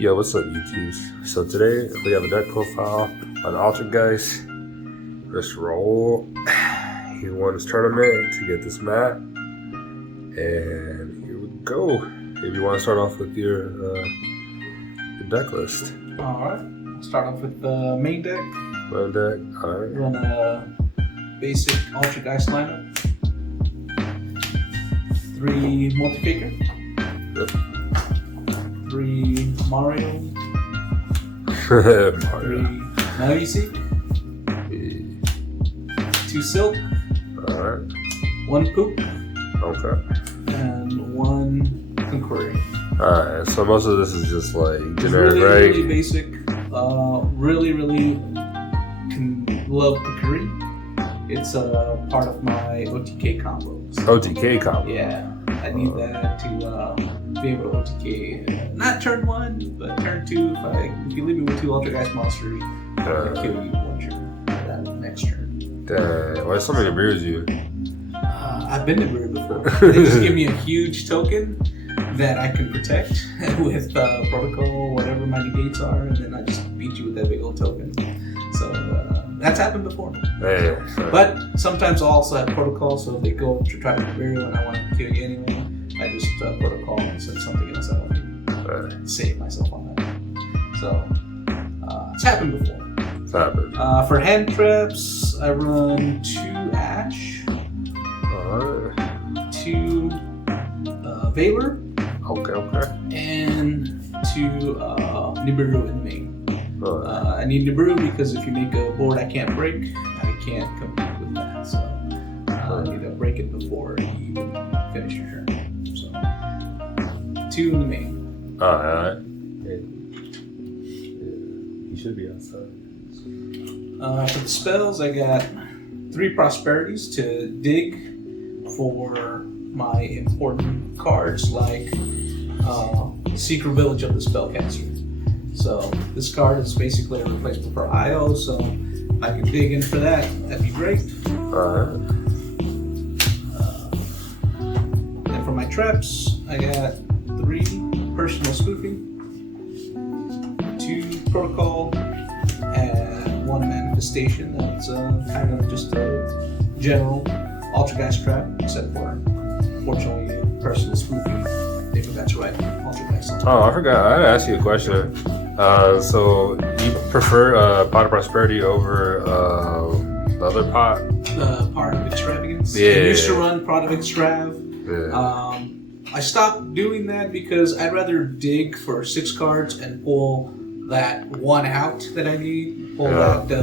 Yo, what's up, YouTube? So today we have a deck profile on Altergeist. Let's roll. He won his tournament to get this mat, and here we go. If you want to start off with your deck list. All right. I'll start off with the main deck. Main deck. All right. Run a basic Altergeist lineup. 3 multi-figure. Yep. 3 Mario. Mario. 3 Navisik. 2 Silk. Alright. 1 Poop. Okay. And 1 Conqueror. Alright, so most of this is just like generic, really, right? Really basic. Really love Conqueror. It's a part of my OTK combos. OTK combo. Yeah. I need that to be able to OTK. Not turn 1, but turn 2. If you leave me with 2 Altergeist monsters, I can kill you 1 turn. That next turn. Dang, why somebody abuse you? I've been to Brewer before. They just give me a huge token that I can protect with protocol, whatever my negates are, and then I just beat you with that big old token. So that's happened before. Hey, but sometimes I'll also have protocol, so if they go to try to burial and I want to kill you anyway, I just protocol and send something else out to save myself on that. So it's happened before. It's happened. For hand traps, I run 2 Ash, 2 Valor, okay. and 2 Nibiru in main. I need Nibiru because if you make a board I can't break, I can't compete with that. So I need to break it before you even finish your turn. So 2 in the main. Alright. You should be outside. For the spells, I got 3 prosperities to dig for my important cards like Secret Village of the Spellcaster. So this card is basically a replacement for IO, so I can dig in for that. That'd be great. Alright. And for my traps, I got 3 personal spoofing, 2 protocol, and 1 manifestation. That's kind of just a general Altergeist trap, except for, unfortunately, personal spoofing. They forgot to write Altergeist. Oh, I forgot. I had to ask you a question. So you prefer Pot of Prosperity over the other pot? Part of Extravagance. Yeah. I used to run Part of Extrav. Yeah. I stopped doing that because I'd rather dig for 6 cards and pull that 1 out that I need. Pull out a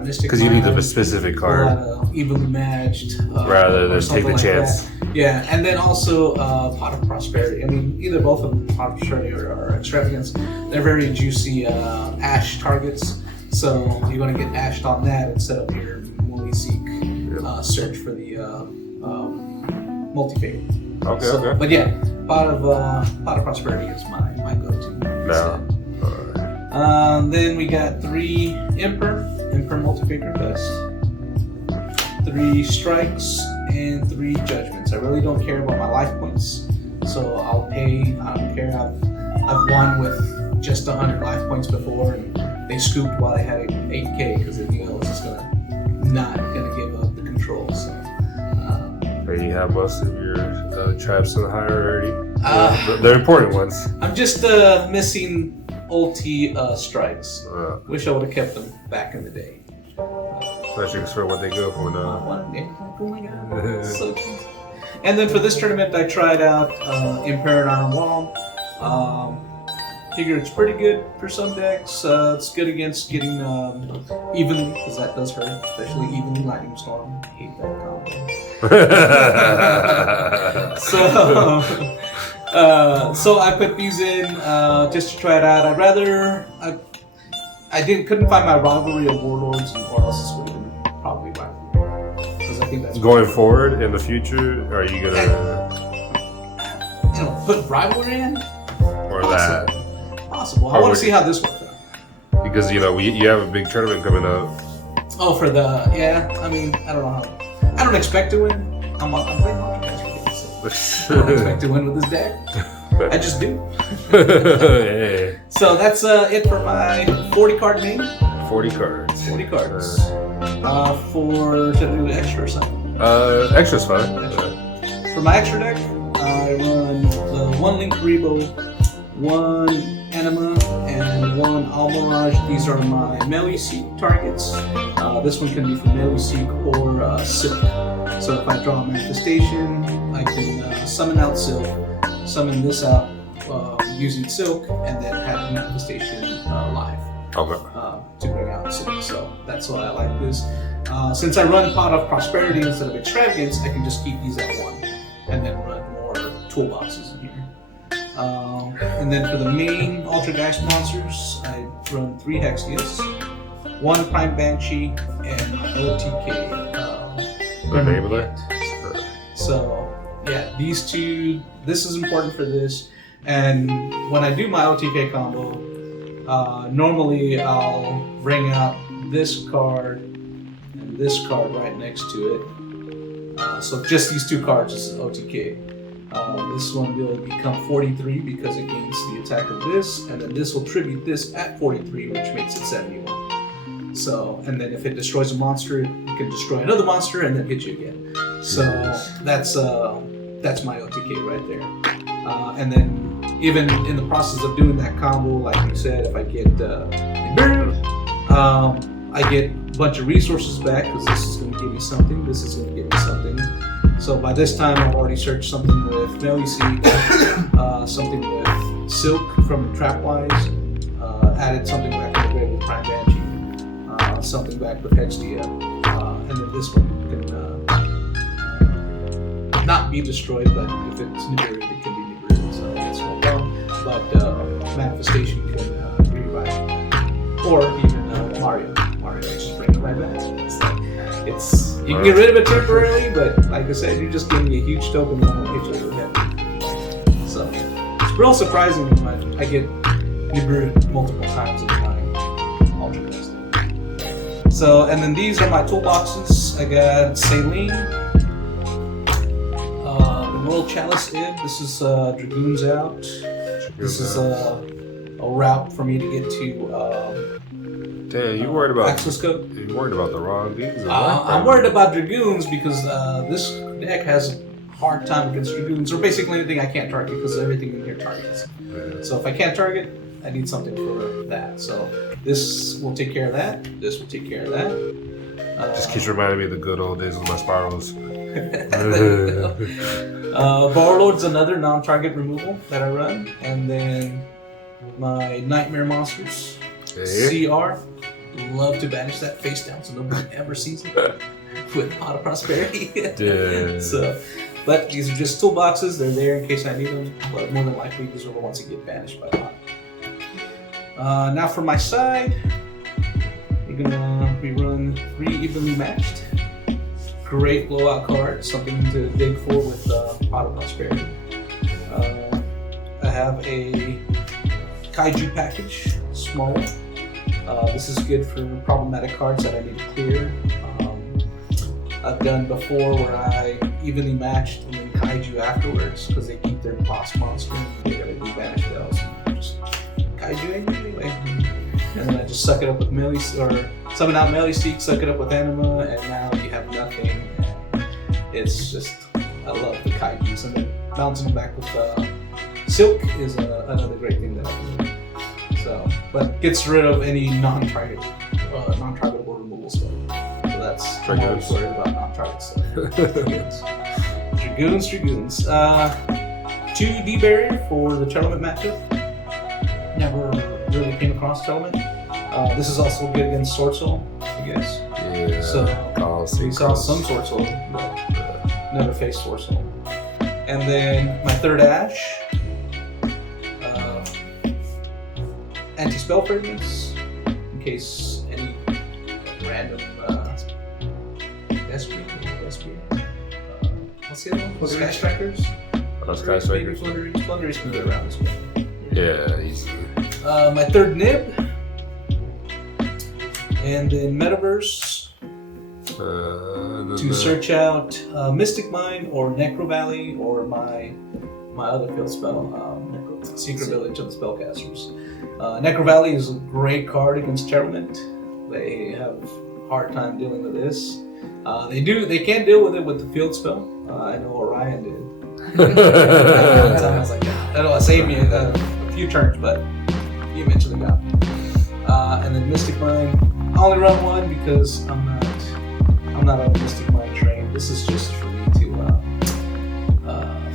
Mystic. Because you need the specific card. Pull out a Evenly Matched. Rather than take the chance. That. Yeah, and then also Pot of Prosperity. I mean, either both of them, Pot of Prosperity or Extravagance, they're very juicy Ash targets. So you're going to get ashed on that instead of your multi-seek search for the multi-figure. Okay. But yeah, Pot of Prosperity is my go-to. No. Then we got 3 Emperor multi-figure best, 3 Strikes, and 3 Judgments. I really don't care about my life points, so I'll pay. I don't care. I've won with just 100 life points before, and they scooped while they had 8K because they knew I was just not gonna give up the control. So. And you have most of your traps in the hierarchy. They're important ones. I'm just missing ulti Strikes. Wish I would have kept them back in the day. Especially for what they go for now. Oh my god, so cute. And then for this tournament, I tried out Impaired Iron Wall. Figure it's pretty good for some decks. It's good against getting evenly, because that does hurt, especially evenly Lightning Storm. I hate that combo. So I put these in just to try it out. I couldn't find my rivalry of Warlords, or else this would have been probably rivalry. Because I think that's going forward in the future. Are you gonna put rivalry in? Or that? Possible. I want to see how this works out. Because you have a big tournament coming up. Oh, for the I mean, I don't know how. I don't expect to win. I'm playing Altergeist. I don't expect to win with this deck. I just do. Hey. So that's it for my 40 card main. 40 cards. 40 cards. Should I do extra or something? Extra's fine. Extra. For my extra deck, I run the 1 Link Rebo, 1 Anima, and 1 Almirage. These are my melee seek targets. This one can be for melee seek or silk. So if I draw a manifestation, I can summon out silk, summon this out using silk, and then have the manifestation live. Okay. To bring out silk. So that's why I like this. Since I run Pot of Prosperity instead of Extravagance, I can just keep these at 1 and then run more toolboxes in here. And then for the main Altergeist monsters, I run 3 Hexias, 1 Prime Banshee, and my OTK. The name of that? So yeah, these two. This is important for this. And when I do my OTK combo, normally I'll bring out this card and this card right next to it. So just these 2 cards is OTK. This one will become 43 because it gains the attack of this, and then this will tribute this at 43, which makes it 71. So, and then if it destroys a monster, it can destroy another monster and then hit you again. So that's my OTK right there. And then even in the process of doing that combo, like you said, if I get I get a bunch of resources back because this is going to give me something. This is going to give me something. So by this time, I've already searched something with Melee Seek, something with Silk from Trapwise, added something back to the grave with Prime Banshee, something back with Hextia, and then this one can not be destroyed, but if it's Nibiru, it can be Nibiru, so that's no problem. But Manifestation can revive, or even Mario. Mario just bring it right back. It's like, you can get rid of it temporarily, but like I said, you just give me a huge token and I'll hit you over the head. So it's real surprising when I get Nibiru multiple times at a time. Altergeist. So, and then these are my toolboxes. I got Saline, the World Chalice Ib. This is Dragoons Out. This is a route for me to get to. Damn, you worried about Axoscope? You worried about the wrong things? I'm worried about Dragoons because this deck has a hard time against Dragoons, or basically anything I can't target because everything in here targets. Yeah. So if I can't target, I need something for that. So this will take care of that. This will take care of that. Just keeps reminding me of the good old days with my spirals. Barlord's another non-target removal that I run, and then my Nightmare Monsters. Hey. CR. Love to banish that face down so nobody ever sees it with Pot of Prosperity. Yeah. So, but these are just toolboxes. They're there in case I need them. But more than likely, these are the ones that get banished by Pot. Now for my side, we run 3 evenly matched. Great blowout card, something to dig for with Pot of Prosperity. I have a Kaiju package, small. This is good for problematic cards that I need to clear. I've done before where I evenly matched and then Kaiju afterwards because they keep their boss monster and they gotta be banished else. Just Kaiju anyway. And then I just suck it up with melee, or summon out Melee Seek, suck it up with Anima, and now you have nothing. It's just, I love the Kaijus. And then bouncing them back with Silk is another great thing that I can do. So, but gets rid of any non-targetable removal stuff. So that's I'm always worried about non-target stuff. Dragoons. 2D barrier for the tournament matchup. Never really came across tournament. This is also good against Sword Soul, I guess. Yeah. So we saw some Sword Soul, but never faced Sword Soul. And then my third Ash. Anti-spell fragments, in case any random SP, what's the other one? Sky Strikers? Sky Strikers. Flunderies can get around this way. Yeah, easily. My third Nib, and then Metaverse to search out Mystic Mine or Necro Valley or my my other field spell, Secret Village of the Spellcasters. Necro Valley is a great card against Terrament. They have a hard time dealing with this. They can't deal with it with the field spell. I know Orion did. I was like, that'll save me a few turns, but he eventually got me. And then Mystic Mine, I only run one because I'm not on Mystic Mine train. This is just for me to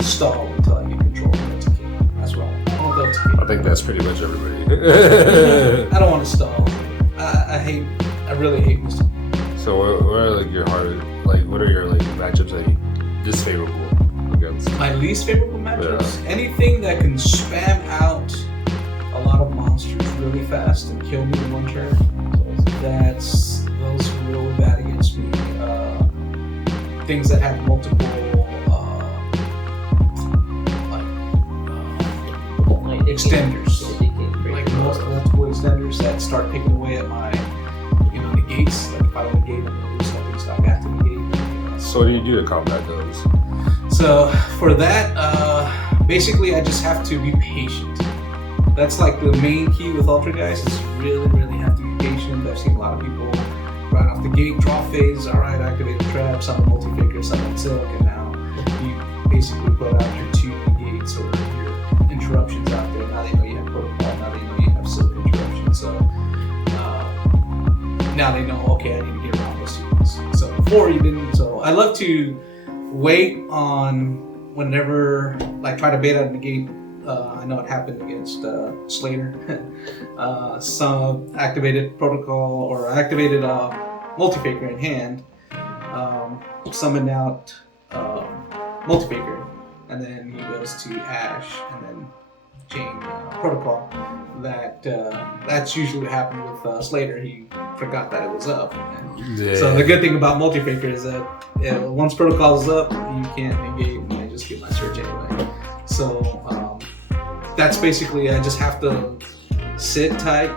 stall until I get control of LTK. That's wrong. I want the LTK. I think that's pretty much everybody. I don't want to stall. I really hate Mystic Mine. So what are like your what are your like matchups that you disfavorable against? My least favorable matchups? Yeah. Anything that can spam out a lot of monsters really fast and kill me in one turn. Those are really bad against me. Things that have multiple extenders, like multiple extenders that start picking away at my negates. Like if I don't negate, I'm gonna lose something, so I have to negate. So what do you do to combat those? So for that, basically I just have to be patient. That's like the main key with Altergeist is really, really have to be patient. I've seen a lot of people right off the gate, draw phase, alright, activate the trap, summon multi-figure, summon silk, and now you basically put out your 2 negates or your interruptions out there. Now they know you have protocol, now they know you have silk interruption, so now they know, okay, I need to get around those things. So before you didn't, so I love to wait on whenever, like try to bait out a negate. I know it happened against Slater. Some activated protocol or activated multi-faker in hand, summoned out multi-faker, and then he goes to Ash and then chain protocol. That's usually what happened with Slater. He forgot that it was up. Yeah. So the good thing about multi-faker is that once protocol is up, you can't negate and I just get my search anyway. So that's basically, I just have to sit tight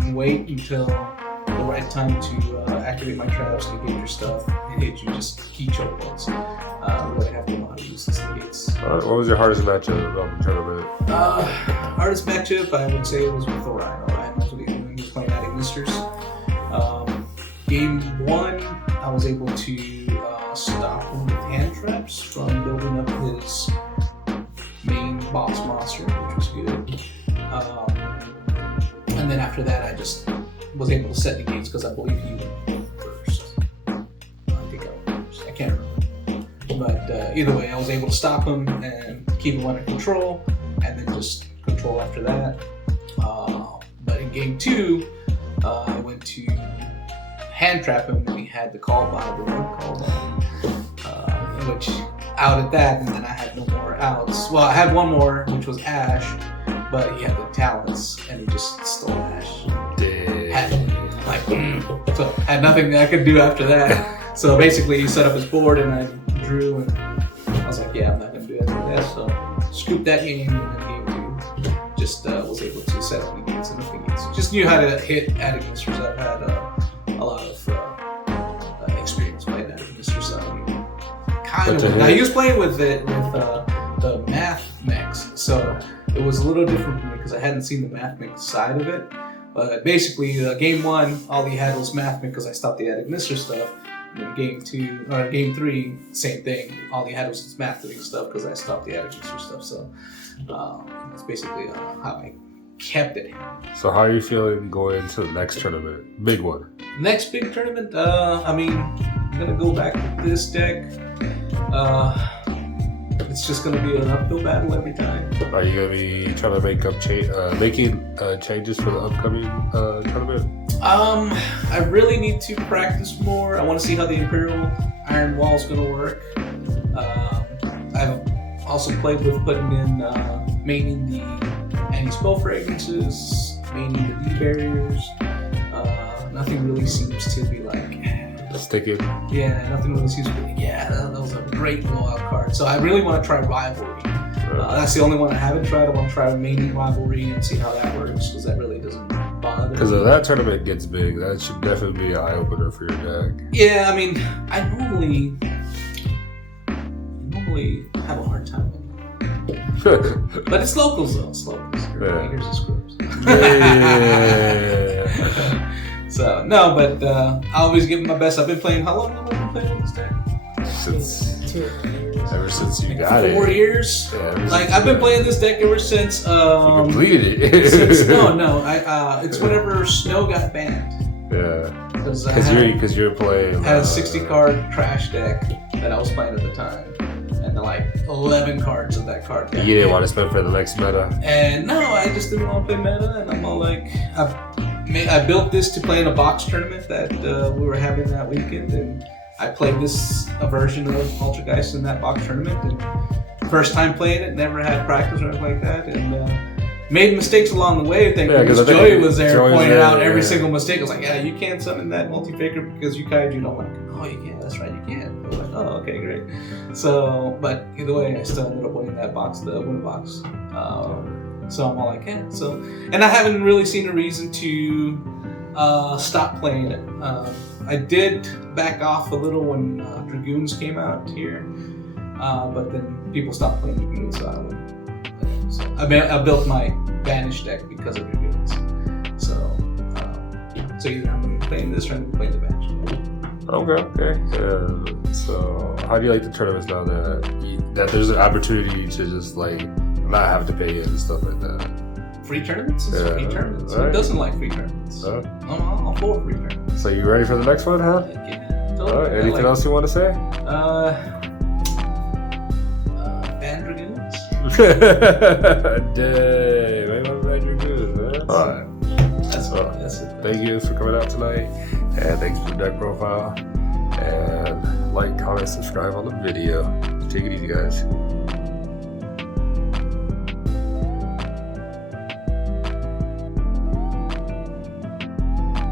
and wait until the right time to activate my traps, negate your stuff, and hit you just key choke points. Really have to know how to use these negates. What was your hardest matchup of the tournament? Hardest matchup, I would say, was with Orion. Orion was what he was playing at Ignisters. Game 1, I was able to stop him with hand traps from building up his main boss monster, which was good. And then after that, I just was able to set negates because I believe he went first. I think I went first. I can't remember. But either way, I was able to stop him and keep him under control, and then just control after that. But in game 2, I went to hand trap him, and he had the call by which outed that, and then I had no more outs. Well, I had one more, which was Ash, but he had the talents, and he just stole Ash. So had nothing I could do after that. So basically, he set up his board, and I drew, and I was like, yeah, I'm not going to do anything with that. So scooped that game, and then game 2 just was able to set up negates and negates. Just knew how to hit at Ignisters. I've had a lot of experience playing at Ignisters. Now he was playing with the math mechs, so it was a little different for me because I hadn't seen the math mech side of it. But basically, game 1, all he had was math mech because I stopped the Ignister stuff. And then game 3, same thing. All he had was his math mech stuff because I stopped the Ignister stuff. So that's basically how I kept it. So how are you feeling going into the next tournament? Big one. Next big tournament, I mean, I'm going to go back with this deck. It's just going to be an uphill battle every time. Are you going to be trying to make making changes for the upcoming tournament? I really need to practice more. I want to see how the Imperial Iron Wall is going to work. I've also played with putting in maining the anti-spell fragrances, maining the D-barriers. Nothing really seems to be like sticking. Yeah, nothing really seems to be like, yeah, that was a great blowout card. So I really want to try Rivalry. That's the only one I haven't tried. I want to try maining Rivalry and see how that works because that really doesn't bother me. Because if that tournament gets big, that should definitely be an eye-opener for your deck. Yeah, I mean, I normally have a hard time with it. But it's locals though. It's locals. Yeah. Here's the scripts. Yeah. So no, but I always give it my best. I've been playing. How long have I been playing this deck? Ever since you got 4 years. Yeah, Like I've been playing this deck ever since. You completed it. It's whenever Snow got banned. Yeah. Because you're playing. I had a 60 card trash deck that I was playing at the time, and then like 11 cards of that card deck. You didn't want to spend for the next meta. And no, I just didn't want to play meta, and I'm all like, I built this to play in a box tournament that we were having that weekend, and I played a version of Altergeist in that box tournament, and first time playing it, never had practice or anything like that, and made mistakes along the way. Because Joey was there pointing out every single mistake. I was like, yeah, you can't summon that multi-faker because you kaiju don't like it. Oh, you can't. That's right, you can't. I was like, oh, okay, great. So, but either way, I still ended up winning that box, the win box. So I'm all like, yeah. So, and I haven't really seen a reason to stop playing it. I did back off a little when Dragoons came out here, but then people stopped playing Dragoons, so I went. So I built my Vanish deck because of Dragoons. So either I'm playing this or I'm playing the Vanish deck. Okay. So how do you like the tournaments now that there's an opportunity to just like not have to pay and stuff like that? Free tournaments? It's free tournaments. Right. Who doesn't like free tournaments? I'm all for free tournaments. So you ready for the next one, huh? Yeah, totally. All right. Anything else you want to say? Ban Dragoons? Dang, maybe I'm glad you're good, man. All right. That's it. Thank you for coming out tonight, and thanks for the deck profile. And like, comment, subscribe on the video. Take it easy, guys.